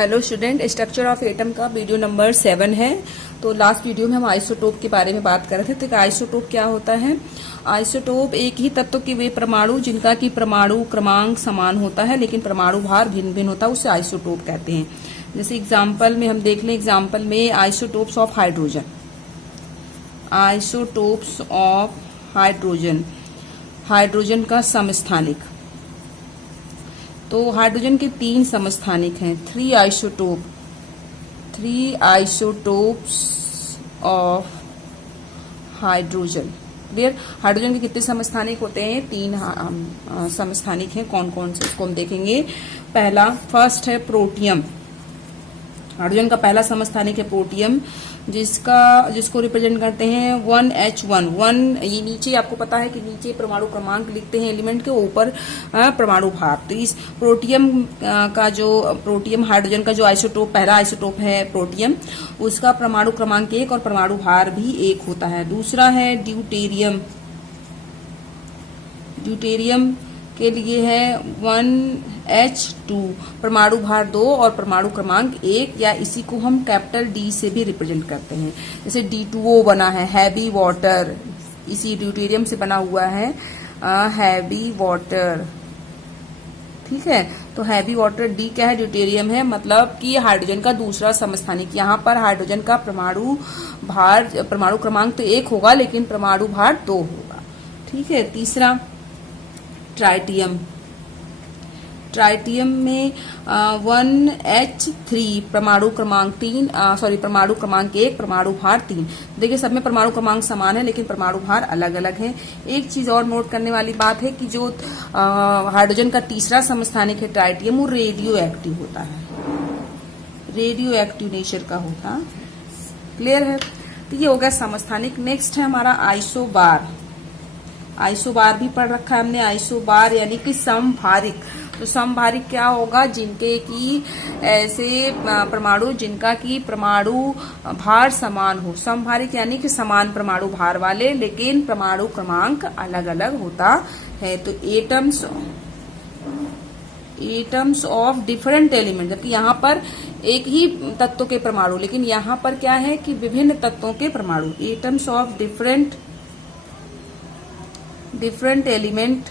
Hello student, structure of atom का video number 7 है। तो लास्ट वीडियो में हम आइसोटोप के बारे में बात कर रहे थे। तो आइसोटोप क्या होता है? आइसोटोप एक ही तत्व के वे परमाणु जिनका की परमाणु क्रमांक समान होता है लेकिन परमाणु भार भिन्न भिन्न होता है, उसे आइसोटोप कहते हैं। जैसे एग्जाम्पल में हम देख लें, एग्जाम्पल में isotopes of hydrogen. Isotopes of hydrogen, hydrogen का समस्थानिक। तो हाइड्रोजन के 3 समस्थानिक हैं, 3 isotopes of hydrogen. Clear? Hydrogen के कितने समस्थानिक होते हैं? 3 समस्थानिक हैं। कौन कौन से, इसको हम देखेंगे। फर्स्ट है प्रोटियम। हाइड्रोजन का पहला समस्थानिक है प्रोटियम, जिसको रिप्रेजेंट करते हैं 1H1। ये नीचे आपको पता है कि नीचे परमाणु क्रमांक लिखते हैं एलिमेंट के, ऊपर परमाणु भार। तो इस प्रोटियम प्रोटियम हाइड्रोजन का जो आइसोटोप, पहला आइसोटोप है प्रोटियम, उसका परमाणु क्रमांक 1 और परमाणु भार भी 1 होता है। दूसरा है ड्यूटेरियम। ड्यूटेरियम के लिए है 1H2, परमाणु भार 2 और परमाणु क्रमांक 1, या इसी को हम कैपिटल D से भी रिप्रेजेंट करते हैं। जैसे D2O बना है, हैवी वाटर, इसी ड्यूटेरियम से बना हुआ है हैवी वाटर। ठीक है, तो हैवी वाटर D क्या है? ड्यूटेरियम है, मतलब कि हाइड्रोजन का दूसरा समस्थानिक। यहाँ पर हाइड्रोजन का परमाणु क्रमांक तो 1 होगा लेकिन परमाणु भार 2 होगा। ठीक है। तीसरा ट्राइटियम। ट्राइटियम में 1H3, परमाणु क्रमांक 1, परमाणु भार 3। देखिए, सब में परमाणु क्रमांक समान है लेकिन परमाणु भार अलग अलग है। एक चीज और नोट करने वाली बात है कि जो हाइड्रोजन का तीसरा समस्थानिक है ट्राइटियम, वो रेडियो एक्टिव होता है, रेडियो एक्टिव नेचर का होता। क्लियर है? तो ये हो गया समस्थानिक। नेक्स्ट है हमारा आइसोबार। आइसोबार भी पढ़ रखा है हमने। आइसोबार यानी कि समभारिक। तो समभारिक क्या होगा? जिनके की ऐसे परमाणु जिनका की परमाणु भार समान हो। समभारिक यानी कि समान परमाणु भार वाले लेकिन परमाणु क्रमांक अलग अलग होता है। तो एटम्स ऑफ डिफरेंट एलिमेंट, जबकि यहाँ पर एक ही तत्व के परमाणु, लेकिन यहाँ पर क्या है कि विभिन्न तत्वों के परमाणु। Atoms of different element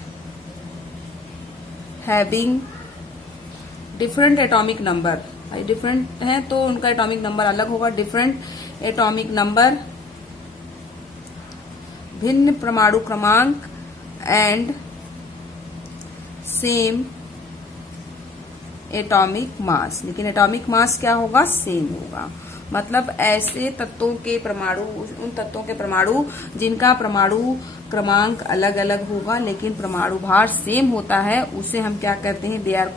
having different atomic number। Different है तो उनका एटॉमिक नंबर अलग होगा। डिफरेंट एटॉमिक नंबर, भिन्न परमाणु क्रमांक, एंड सेम एटॉमिक मास। लेकिन एटॉमिक मास क्या होगा? सेम होगा। मतलब ऐसे तत्वों के परमाणु, उन तत्वों के परमाणु जिनका परमाणु क्रमांक अलग अलग होगा लेकिन परमाणु भार सेम होता है, उसे हम क्या कहते हैं? They are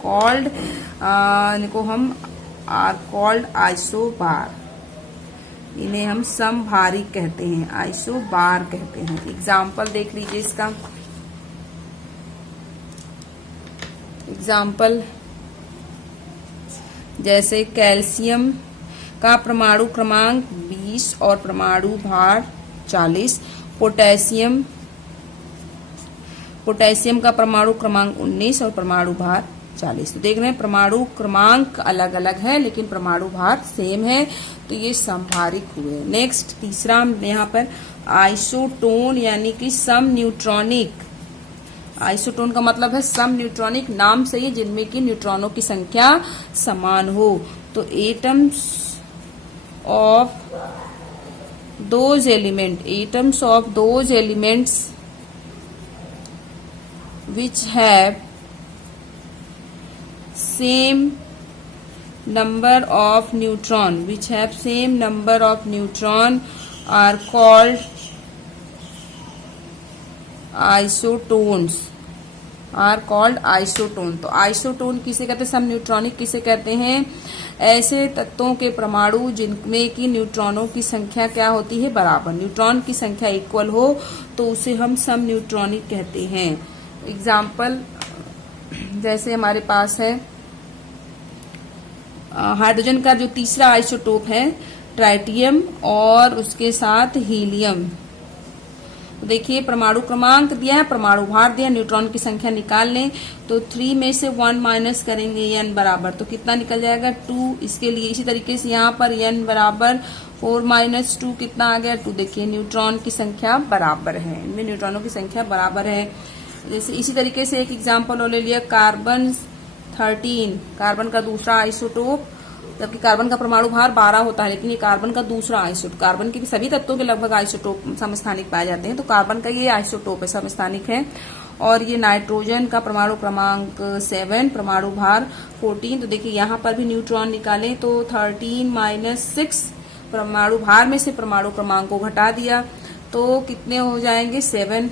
called, isobar. इन्हें हम समभारिक कहते हैं, आइसोबार कहते हैं। एग्जाम्पल देख लीजिए इसका। एग्जाम्पल जैसे कैल्शियम का परमाणु क्रमांक 20 और परमाणु भार 40। पोटेशियम का परमाणु क्रमांक 19 और परमाणु भार 40। तो देख रहे हैं परमाणु क्रमांक अलग अलग है लेकिन परमाणु भार सेम है, तो ये समभारिक हुए। नेक्स्ट तीसरा यहाँ पर आइसोटोन यानी कि सम न्यूट्रॉनिक। आइसोटोन का मतलब है सम न्यूट्रॉनिक, नाम से ही जिनमें की न्यूट्रॉनों की संख्या समान हो। तो atoms of those elements which have same number of neutron are called isotone. तो आइसोटोन किसे कहते हैं? सम न्यूट्रॉनिक किसे कहते हैं? ऐसे तत्वों के परमाणु जिनमें की न्यूट्रॉनों की संख्या क्या होती है? बराबर। न्यूट्रॉन की संख्या इक्वल हो तो उसे हम सम न्यूट्रॉनिक कहते हैं। एग्जाम्पल जैसे हमारे पास है हाइड्रोजन का जो तीसरा आइसोटोप है ट्राइटियम और उसके साथ हीलियम। तो देखिए परमाणु क्रमांक दिया है, परमाणु भार दिया है, न्यूट्रॉन की संख्या निकाल लें तो 3 में से 1 माइनस करेंगे n बराबर, तो कितना निकल जाएगा 2। इसके लिए इसी तरीके से यहाँ पर n बराबर 4 माइनस 2 कितना आ गया 2। देखिए न्यूट्रॉन की संख्या बराबर है, इनमें न्यूट्रॉनों की संख्या बराबर है। जैसे इसी तरीके से एक एग्जाम्पल और ले लिया कार्बन 13, कार्बन का दूसरा आइसोटोप, जबकि कार्बन का परमाणु भार 12 होता है, लेकिन ये कार्बन का दूसरा आइसोटोप, कार्बन के सभी तत्वों के लगभग आइसोटोप समस्थानिक पाए जाते हैं, तो कार्बन का ये आइसोटोप है, समस्थानिक है। और ये नाइट्रोजन का परमाणु क्रमांक 7, परमाणु भार 14। तो देखिए यहाँ पर भी न्यूट्रॉन निकालें तो 13 माइनस 6, परमाणु भार में से परमाणु क्रमांक को घटा दिया तो कितने हो जाएंगे 7।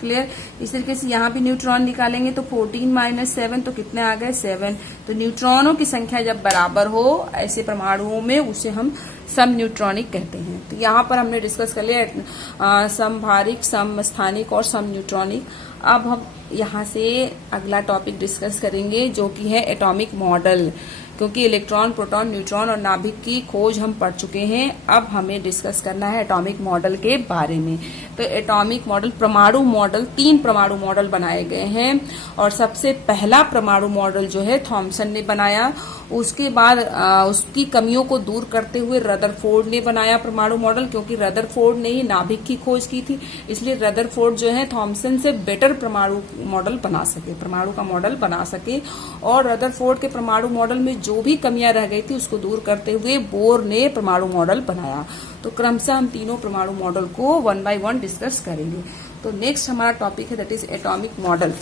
क्लियर। इस तरीके से यहाँ भी न्यूट्रॉन निकालेंगे तो 14 माइनस 7 तो कितने आ गए 7। तो न्यूट्रॉनों की संख्या जब बराबर हो ऐसे परमाणुओं में उसे हम सम न्यूट्रॉनिक कहते हैं। तो यहाँ पर हमने डिस्कस कर लिया समभारिक, समस्थानिक और सम न्यूट्रॉनिक। अब हम यहाँ से अगला टॉपिक डिस्कस करेंगे जो कि है एटॉमिक मॉडल, क्योंकि इलेक्ट्रॉन, प्रोटॉन, न्यूट्रॉन और नाभिक की खोज हम पढ़ चुके हैं। अब हमें डिस्कस करना है एटॉमिक मॉडल के बारे में। तो एटॉमिक मॉडल, परमाणु मॉडल, 3 परमाणु मॉडल बनाए गए हैं और सबसे पहला परमाणु मॉडल जो है थॉमसन ने बनाया। उसके बाद उसकी कमियों को दूर करते हुए रदरफोर्ड ने बनाया परमाणु मॉडल, क्योंकि रदरफोर्ड ने ही नाभिक की खोज की थी, इसलिए रदरफोर्ड जो है थॉमसन से बेटर परमाणु मॉडल बना सके, परमाणु का मॉडल बना सके। और रदरफोर्ड के परमाणु मॉडल में जो भी कमियां रह गई थी उसको दूर करते हुए बोर ने परमाणु मॉडल बनाया। तो क्रमशः हम तीनों परमाणु मॉडल को 1 बाय 1 डिस्कस करेंगे। तो नेक्स्ट हमारा टॉपिक है that is atomic model.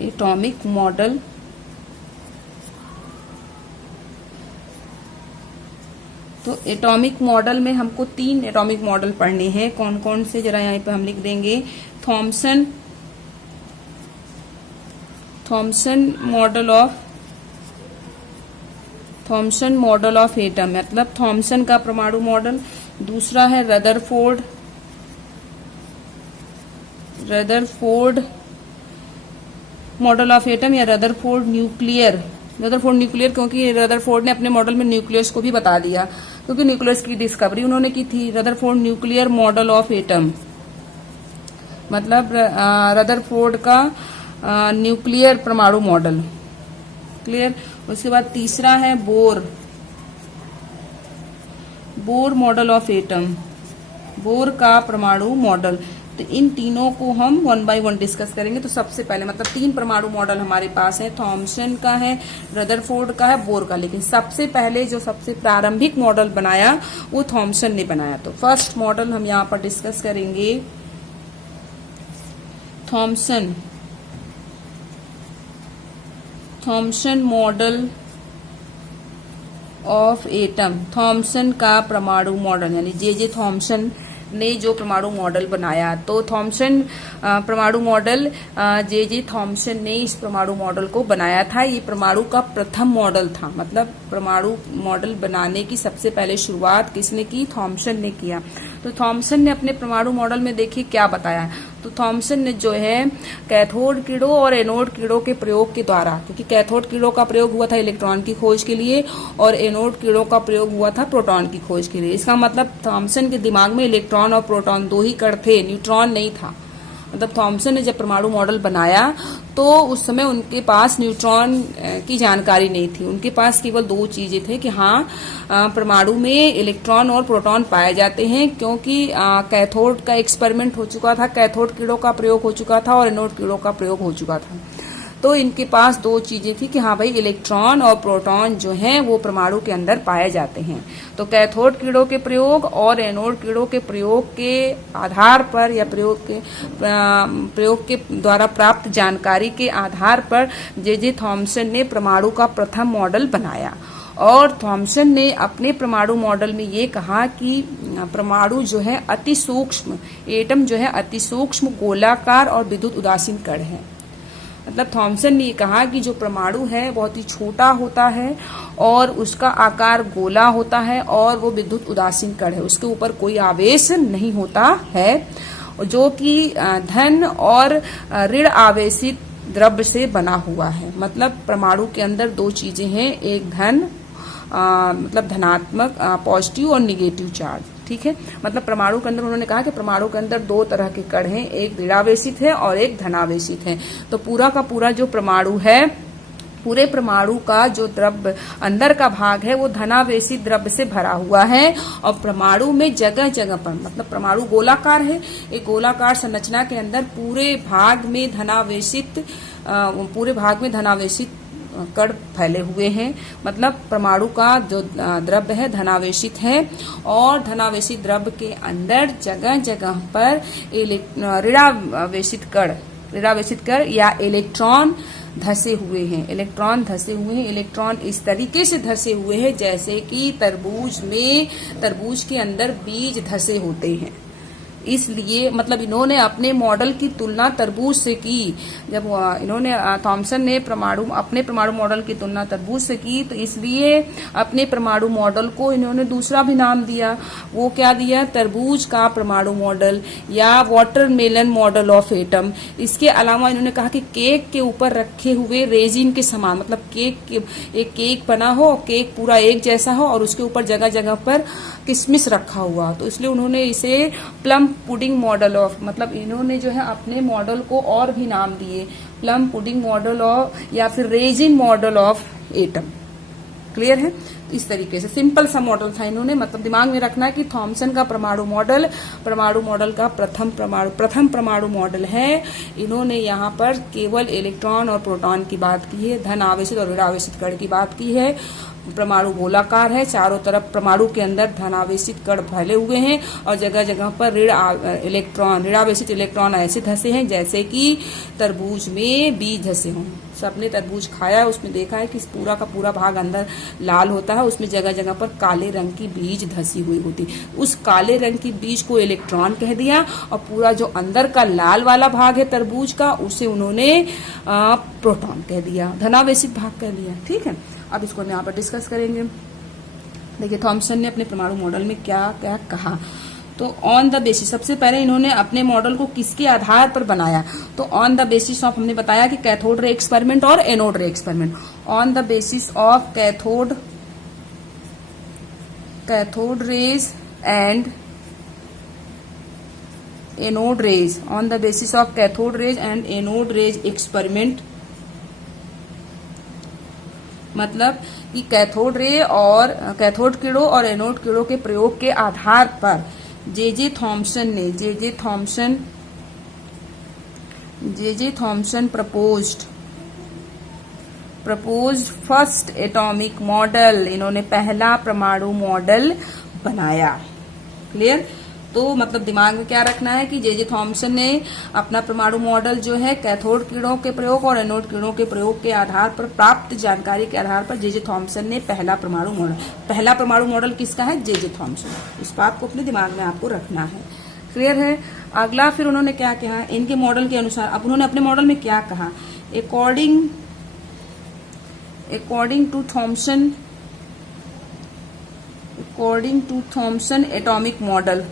Atomic model तो एटॉमिक मॉडल में हमको 3 एटॉमिक मॉडल पढ़ने हैं। कौन कौन से जरा यहाँ पे हम लिख देंगे। थॉमसन मॉडल ऑफ एटम, मतलब थॉमसन का परमाणु मॉडल। दूसरा है रदरफोर्ड मॉडल ऑफ एटम या रदरफोर्ड न्यूक्लियर, क्योंकि रदरफोर्ड ने अपने मॉडल में न्यूक्लियस को भी बता दिया, क्योंकि न्यूक्लियस की डिस्कवरी उन्होंने की थी। Rutherford nuclear model of atom, मतलब रदरफोर्ड का न्यूक्लियर परमाणु मॉडल। क्लियर। उसके बाद तीसरा है Bohr model of atom, bore का परमाणु मॉडल। तो इन तीनों को हम 1 बाय 1 डिस्कस करेंगे। तो सबसे पहले मतलब 3 परमाणु मॉडल हमारे पास है, थॉमसन का है, रदरफोर्ड का है, बोर का। लेकिन सबसे पहले जो सबसे प्रारंभिक मॉडल बनाया वो थॉमसन ने बनाया। तो फर्स्ट मॉडल हम यहाँ पर डिस्कस करेंगे Thomson model of atom, Thomson का परमाणु मॉडल, यानी जे थॉमसन ने जो परमाणु मॉडल बनाया। तो थॉमसन परमाणु मॉडल, जे थॉमसन ने इस परमाणु मॉडल को बनाया था। ये परमाणु का प्रथम मॉडल था, मतलब परमाणु मॉडल बनाने की सबसे पहले शुरुआत किसने की, थॉमसन ने किया। तो थॉमसन ने अपने परमाणु मॉडल में देखिए क्या बताया। तो थॉमसन ने जो है कैथोड किरणों और एनोड किरणों के प्रयोग के द्वारा, क्योंकि कैथोड किरणों का प्रयोग हुआ था इलेक्ट्रॉन की खोज के लिए और एनोड किरणों का प्रयोग हुआ था प्रोटॉन की खोज के लिए। इसका मतलब थॉमसन के दिमाग में इलेक्ट्रॉन और प्रोटॉन 2 ही कण थे, न्यूट्रॉन नहीं था। मतलब थॉमसन ने जब परमाणु मॉडल बनाया तो उस समय उनके पास न्यूट्रॉन की जानकारी नहीं थी, उनके पास केवल 2 चीजें थे कि हाँ परमाणु में इलेक्ट्रॉन और प्रोटॉन पाए जाते हैं, क्योंकि कैथोड का एक्सपेरिमेंट हो चुका था, कैथोड किरणों का प्रयोग हो चुका था और एनोड किरणों का प्रयोग हो चुका था। तो इनके पास 2 चीजें थी कि हाँ भाई इलेक्ट्रॉन और प्रोटॉन जो हैं वो परमाणु के अंदर पाए जाते हैं। तो कैथोड किरणों के प्रयोग और एनोड किरणों के प्रयोग के आधार पर या प्रयोग के द्वारा प्राप्त जानकारी के आधार पर जे थॉमसन ने परमाणु का प्रथम मॉडल बनाया। और थॉमसन ने अपने परमाणु मॉडल में ये कहा कि परमाणु जो है अति सूक्ष्म, एटम जो है अति सूक्ष्म, गोलाकार और विद्युत उदासीन कण है। मतलब थॉमसन ने कहा कि जो परमाणु है बहुत ही छोटा होता है और उसका आकार गोला होता है और वो विद्युत उदासीन कण है, उसके ऊपर कोई आवेश नहीं होता है, जो कि धन और ऋण आवेशित द्रव्य से बना हुआ है। मतलब परमाणु के अंदर 2 चीजें हैं, एक धन मतलब धनात्मक, पॉजिटिव और निगेटिव चार्ज। ठीक है, मतलब परमाणु के अंदर उन्होंने कहा कि परमाणु के अंदर दो तरह के कण हैं, एक ऋणावेशित है और एक धनावेशित है। तो पूरा का पूरा जो परमाणु है, पूरे परमाणु का जो द्रव्य अंदर का भाग है वो धनावेशित द्रव्य से भरा हुआ है। और परमाणु में जगह जगह पर, मतलब परमाणु गोलाकार है, एक गोलाकार संरचना के अंदर पूरे भाग में धनावेशित कण फैले हुए हैं। मतलब परमाणु का जो द्रव्य है धनावेशित है और धनावेशित द्रव्य के अंदर जगह जगह पर ऋणावेशित कण या इलेक्ट्रॉन धसे हुए हैं। इलेक्ट्रॉन इस तरीके से धसे हुए हैं जैसे कि तरबूज के अंदर बीज धसे होते हैं। इसलिए मतलब इन्होंने अपने मॉडल की तुलना तरबूज से की। जब थॉमसन ने अपने परमाणु मॉडल की तुलना तरबूज से की, तो इसलिए अपने परमाणु मॉडल को इन्होंने दूसरा भी नाम दिया। वो क्या दिया? तरबूज का परमाणु मॉडल या वाटरमेलन मॉडल ऑफ एटम। इसके अलावा इन्होंने कहा कि केक के ऊपर रखे हुए रेजिन के समान, मतलब एक केक बना हो, केक पूरा एक जैसा हो और उसके ऊपर जगह जगह पर किशमिश रखा हुआ, तो इसलिए उन्होंने इसे प्लम पुडिंग मॉडल ऑफ, मतलब इन्होंने जो है अपने मॉडल को और भी नाम दिए, प्लम पुडिंग मॉडल ऑफ या फिर resin model of atom. Clear है? तो इस तरीके से सिंपल सा मॉडल था। इन्होंने मतलब दिमाग में रखना है कि थॉमसन का परमाणु मॉडल का प्रथम परमाणु मॉडल है। इन्होंने यहाँ पर केवल इलेक्ट्रॉन और प्रोटॉन की बात की है, धन आवेशित और ऋण आवेशित कण की बात की है। परमाणु गोलाकार है, चारों तरफ परमाणु के अंदर धनावेशित कण फैले हुए हैं और जगह जगह पर ऋणावेशित इलेक्ट्रॉन ऐसे धसे हैं जैसे कि तरबूज में बीज धसे हों। सबने तरबूज खाया है, उसमें देखा है कि पूरा का पूरा भाग अंदर लाल होता है, उसमें जगह जगह पर काले रंग की बीज धसी हुई होती। उस काले रंग की बीज को इलेक्ट्रॉन कह दिया और पूरा जो अंदर का लाल वाला भाग है तरबूज का, उसे उन्होंने प्रोटॉन कह दिया, धनावेशित भाग कह दिया। ठीक है, अब इसको हम यहाँ पर डिस्कस करेंगे। देखिए थॉमसन ने अपने परमाणु मॉडल में क्या क्या कहा। तो ऑन द बेसिस, सबसे पहले इन्होंने अपने मॉडल को किसके आधार पर बनाया? तो ऑन द बेसिस ऑफ, हमने बताया कि कैथोड रे एक्सपेरिमेंट और एनोड रे experiment. On the basis of cathode rays and anode rays, on the basis of cathode rays and anode rays experiment, मतलब कि कैथोड किरणों और एनोड किरणों के प्रयोग के आधार पर J J Thomson proposed first atomic model. इन्होंने पहला परमाणु मॉडल बनाया। क्लियर? तो मतलब दिमाग में क्या रखना है कि जे थॉमसन ने अपना परमाणु मॉडल जो है कैथोड किरणों के प्रयोग और एनोड किरणों के प्रयोग के आधार पर, प्राप्त जानकारी के आधार पर जे थॉमसन ने पहला परमाणु मॉडल किसका है? J Thomson. इस बात को अपने दिमाग में आपको रखना है। क्लियर है? अगला फिर उन्होंने क्या कहा इनके मॉडल के अनुसार। अब उन्होंने अपने मॉडल में क्या कहा? According to Thomson atomic model,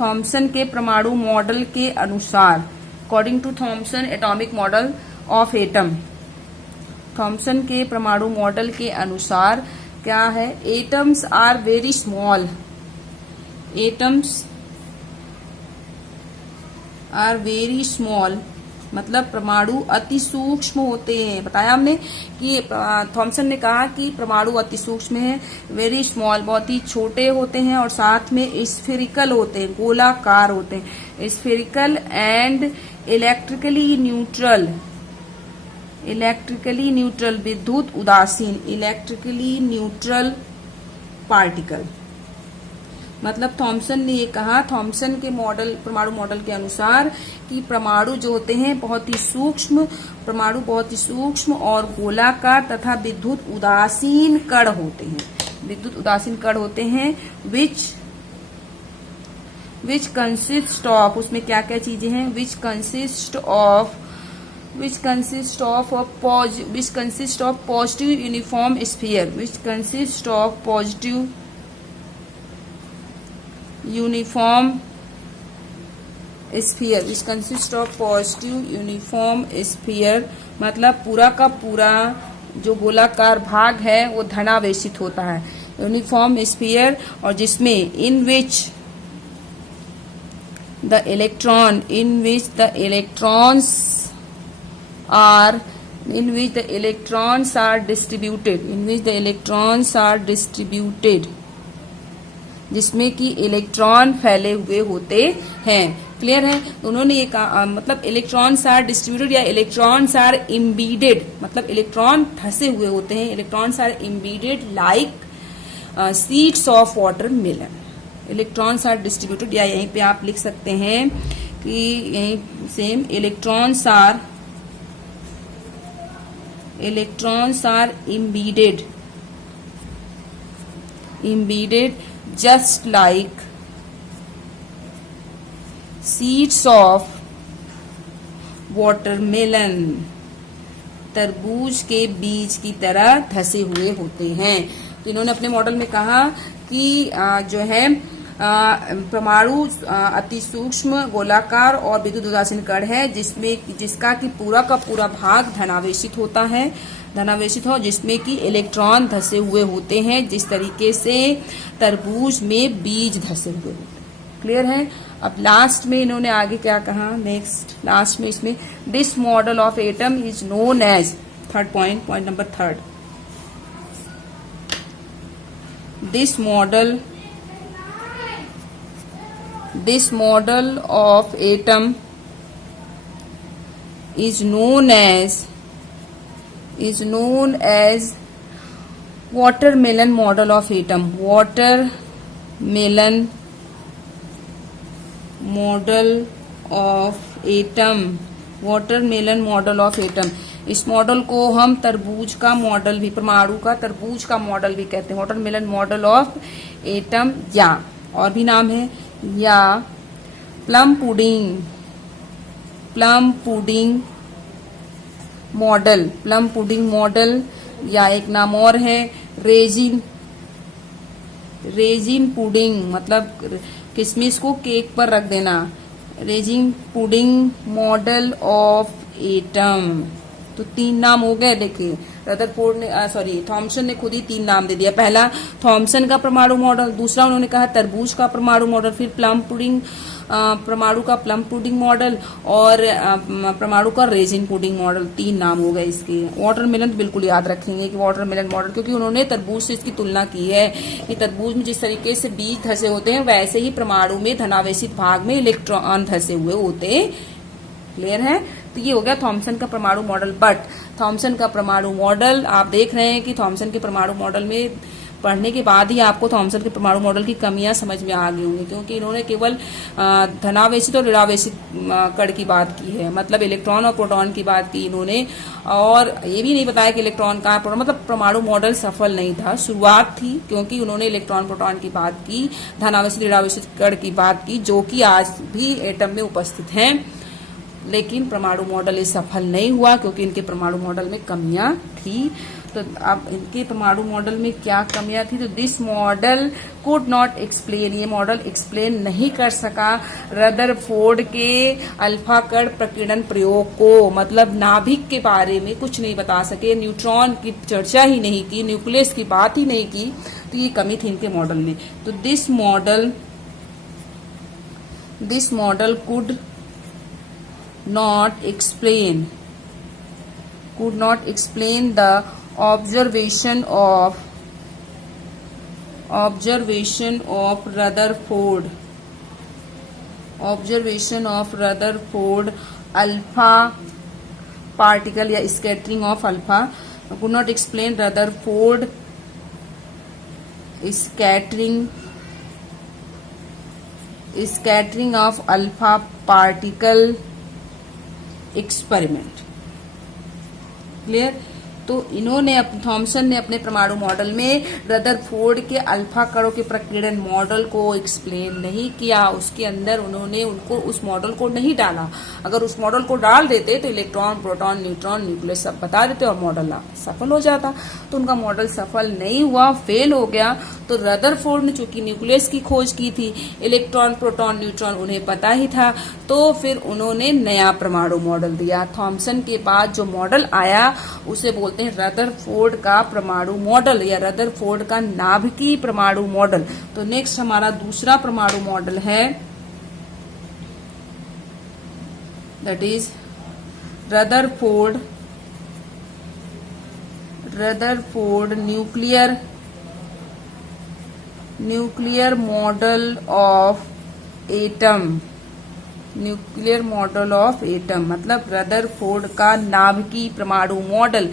Thomson के परमाणु मॉडल के अनुसार, according to Thomson atomic model of atom, Thomson के परमाणु मॉडल के अनुसार क्या है? एटम्स आर वेरी स्मॉल, मतलब परमाणु अति सूक्ष्म होते हैं। बताया हमने कि थॉमसन ने कहा कि परमाणु अति सूक्ष्म है, वेरी स्मॉल, बहुत ही छोटे होते हैं और साथ में स्फेरिकल होते हैं, गोलाकार होते हैं, स्फेरिकल एंड इलेक्ट्रिकली न्यूट्रल, विद्युत उदासीन, इलेक्ट्रिकली न्यूट्रल पार्टिकल। मतलब थॉमसन ने ये कहा, थॉमसन के परमाणु मॉडल के अनुसार कि परमाणु जो होते हैं बहुत ही सूक्ष्म और गोलाकार तथा विद्युत उदासीन कण होते हैं, विच कंसिस्ट ऑफ, उसमें क्या क्या चीजें हैं? Which consist of positive uniform sphere, which consists of positive uniform sphere, मतलब पूरा का पूरा जो गोलाकार भाग है वो धनावेशित होता है, यूनिफॉर्म स्फीयर, और जिसमें in which the electrons are distributed, जिसमें कि इलेक्ट्रॉन फैले हुए होते हैं। क्लियर है? उन्होंने ये कहा, मतलब इलेक्ट्रॉन्स आर डिस्ट्रीब्यूटेड या इलेक्ट्रॉन्स आर इम्बीडेड, मतलब इलेक्ट्रॉन फंसे हुए होते हैं। Electrons are embedded like seeds of watermelon. Electrons are distributed, या यहीं पे आप लिख सकते हैं कि यहीं same, electrons are embedded just like seeds of watermelon, तरबूज के बीज की तरह धसे हुए होते हैं। तो इन्होंने अपने मॉडल में कहा कि जो है परमाणु अति सूक्ष्म गोलाकार और विद्युत उदासीन कण है, जिसका कि पूरा का पूरा भाग धनावेशित हो, जिसमें कि इलेक्ट्रॉन धसे हुए होते हैं, जिस तरीके से तरबूज में बीज धसे हुए होते हैं। क्लियर है? अब लास्ट में इन्होंने आगे क्या कहा, नेक्स्ट लास्ट में इसमें, this model of atom is known as, third point number third, this model of atom is known as watermelon model of atom, watermelon model of atom। इस मॉडल को हम तरबूज का मॉडल भी, परमाणु का तरबूज का मॉडल भी कहते हैं, वाटरमेलन मॉडल ऑफ एटम, या और भी नाम है, या प्लम पुडिंग मॉडल, या एक नाम और है रेजिन पुडिंग, मतलब किशमिश को केक पर रख देना, resin pudding model of atom. तो 3 नाम हो गए। देखिए रदरफोर्ड ने थॉमसन ने खुद ही 3 नाम दे दिया। पहला थॉमसन का परमाणु मॉडल, दूसरा उन्होंने कहा तरबूज का परमाणु मॉडल, फिर परमाणु का प्लम पुडिंग मॉडल, और परमाणु का रेजिन पुडिंग मॉडल। 3 नाम हो गए इसके। वाटरमेलन तो बिल्कुल याद रखेंगे कि वाटरमेलन मॉडल, क्योंकि उन्होंने तरबूज से इसकी तुलना की है कि तरबूज में जिस तरीके से बीज धसे होते हैं, वैसे ही परमाणु में धनावेशित भाग में इलेक्ट्रॉन धसे हुए होते। क्लियर है? तो ये हो गया थॉमसन का परमाणु मॉडल। बट थॉमसन का परमाणु मॉडल आप देख रहे हैं कि थॉमसन के परमाणु मॉडल में पढ़ने के बाद ही आपको थॉमसन के परमाणु मॉडल की कमियां समझ में आ गई होंगी, क्योंकि इन्होंने केवल धनावेशित और ऋणावेशित कण की बात की है, मतलब इलेक्ट्रॉन और प्रोटॉन की बात की इन्होंने, और ये भी नहीं बताया कि इलेक्ट्रॉन कहाँ, प्रोटॉन, मतलब परमाणु मॉडल सफल नहीं था। शुरुआत थी क्योंकि उन्होंने इलेक्ट्रॉन प्रोटॉन की बात की, धनावेशित ऋणावेशित कण की बात की, जो कि आज भी एटम में उपस्थित हैं, लेकिन परमाणु मॉडल ये सफल नहीं हुआ क्योंकि इनके परमाणु मॉडल में कमियां थी। तो अब इनके परमाणु मॉडल में क्या कमियां थी? तो this model could not explain, ये मॉडल एक्सप्लेन नहीं कर सका रदरफोर्ड के अल्फा कण प्रकीर्णन प्रयोग को, मतलब नाभिक के बारे में कुछ नहीं बता सके, न्यूट्रॉन की चर्चा ही नहीं की, न्यूक्लियस की बात ही नहीं की। तो ये कमी थी इनके मॉडल में। तो this model could not explain the observation of Rutherford alpha particle या scattering of alpha, could not explain Rutherford scattering of alpha particle experiment. Clear? तो इन्होंने थॉमसन ने अपने परमाणु मॉडल में रदरफोर्ड के अल्फा कणों के प्रकीर्णन मॉडल को एक्सप्लेन नहीं किया, उसके अंदर उन्होंने उस मॉडल को नहीं डाला। अगर उस मॉडल को डाल देते तो इलेक्ट्रॉन, प्रोटॉन, न्यूट्रॉन, न्यूक्लियस सब बता देते और मॉडल सफल हो जाता। तो उनका मॉडल सफल नहीं हुआ, फेल हो गया। तो रदरफोर्ड ने चूंकि न्यूक्लियस की खोज की थी, इलेक्ट्रॉन प्रोटॉन न्यूट्रॉन उन्हें पता ही था, तो फिर उन्होंने नया परमाणु मॉडल दिया। थॉमसन के बाद जो मॉडल आया उसे बोलते हैं रदरफोर्ड का परमाणु मॉडल या रदरफोर्ड का नाभिकीय परमाणु मॉडल। तो नेक्स्ट हमारा दूसरा परमाणु मॉडल है, that is Rutherford nuclear model of atom. Nuclear model of atom मतलब रदरफोर्ड का नाभिकीय परमाणु मॉडल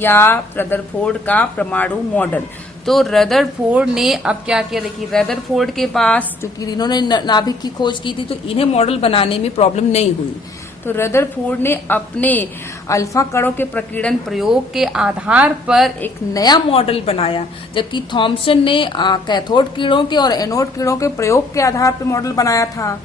या रदरफोर्ड का परमाणु मॉडल। तो रदरफोर्ड ने अब क्या किया, देखिए रदरफोर्ड के पास क्योंकि इन्होंने नाभिक की खोज की थी तो इन्हें मॉडल बनाने में प्रॉब्लम नहीं हुई। तो रदरफोर्ड ने अपने अल्फा कणों के प्रकीर्णन प्रयोग के आधार पर एक नया मॉडल बनाया, जबकि थॉमसन ने कैथोड किरणों के और एनोड किरणों के प्रयोग के आधार पर मॉडल बनाया था।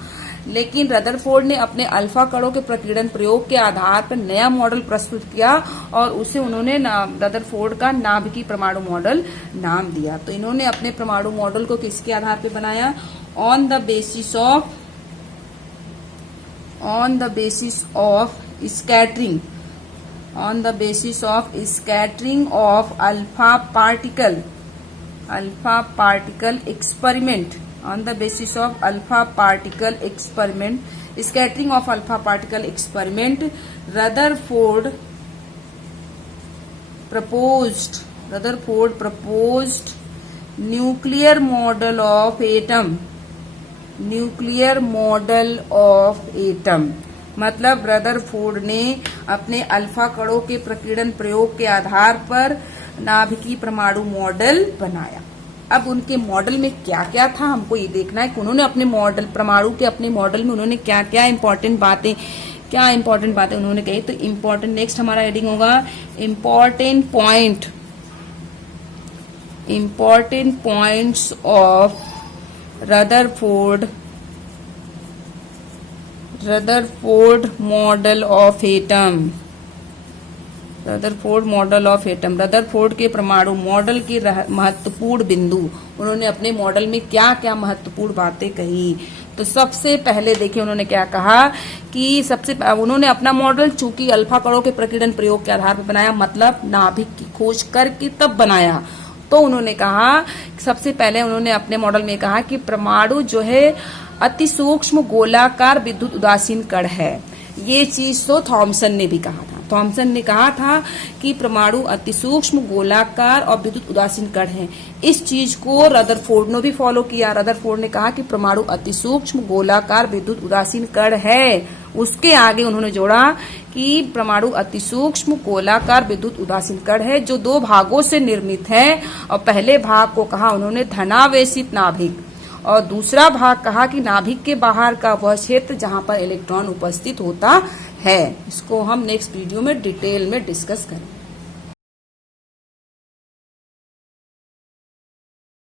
लेकिन रदरफोर्ड ने अपने अल्फा कणों के प्रकीर्णन प्रयोग के आधार पर नया मॉडल प्रस्तुत किया और उसे उन्होंने रदरफोर्ड का नाभिकीय परमाणु मॉडल नाम दिया। तो इन्होंने अपने परमाणु मॉडल को किसके आधार पर बनाया, on the basis of scattering of alpha particle experiment. On the basis of alpha particle experiment, scattering of alpha particle experiment, Rutherford proposed nuclear model of atom। मतलब रदरफोर्ड ने अपने अल्फा कणों के प्रकीर्णन प्रयोग के आधार पर नाभिकीय परमाणु मॉडल बनाया। अब उनके मॉडल में क्या क्या था हमको ये देखना है कि उन्होंने अपने मॉडल परमाणु के अपने मॉडल में उन्होंने क्या क्या इंपॉर्टेंट बातें उन्होंने कही। तो इम्पोर्टेंट नेक्स्ट हमारा हेडिंग होगा important points of Rutherford model of atom. Rutherford के परमाणु मॉडल के महत्वपूर्ण बिंदु, उन्होंने अपने मॉडल में क्या क्या महत्वपूर्ण बातें कही। तो सबसे पहले देखिए उन्होंने क्या कहा कि उन्होंने अपना मॉडल चूंकि अल्फा कणों के प्रकीर्णन प्रयोग के आधार पर बनाया, मतलब नाभिक की खोज करके तब बनाया। तो उन्होंने कहा सबसे पहले उन्होंने अपने मॉडल में कहा कि परमाणु जो है अति सूक्ष्म गोलाकार विद्युत उदासीन कण है। ये चीज तो थॉमसन ने भी कहा था। थॉमसन ने कहा था कि परमाणु अति सूक्ष्म गोलाकार और विद्युत उदासीन कण है। इस चीज को रदरफोर्ड ने भी फॉलो किया। रदरफोर्ड ने कहा कि परमाणु अति सूक्ष्म गोलाकार विद्युत उदासीन कण है। उसके आगे उन्होंने जोड़ा कि परमाणु अति सूक्ष्म गोलाकार विद्युत उदासीन कण है जो दो भागों से निर्मित है। और पहले भाग को कहा उन्होंने धनावेशित नाभिक, और दूसरा भाग कहा कि नाभिक के बाहर का वह क्षेत्र जहां पर इलेक्ट्रॉन उपस्थित होता है। इसको हम नेक्स्ट वीडियो में डिटेल में डिस्कस करेंगे।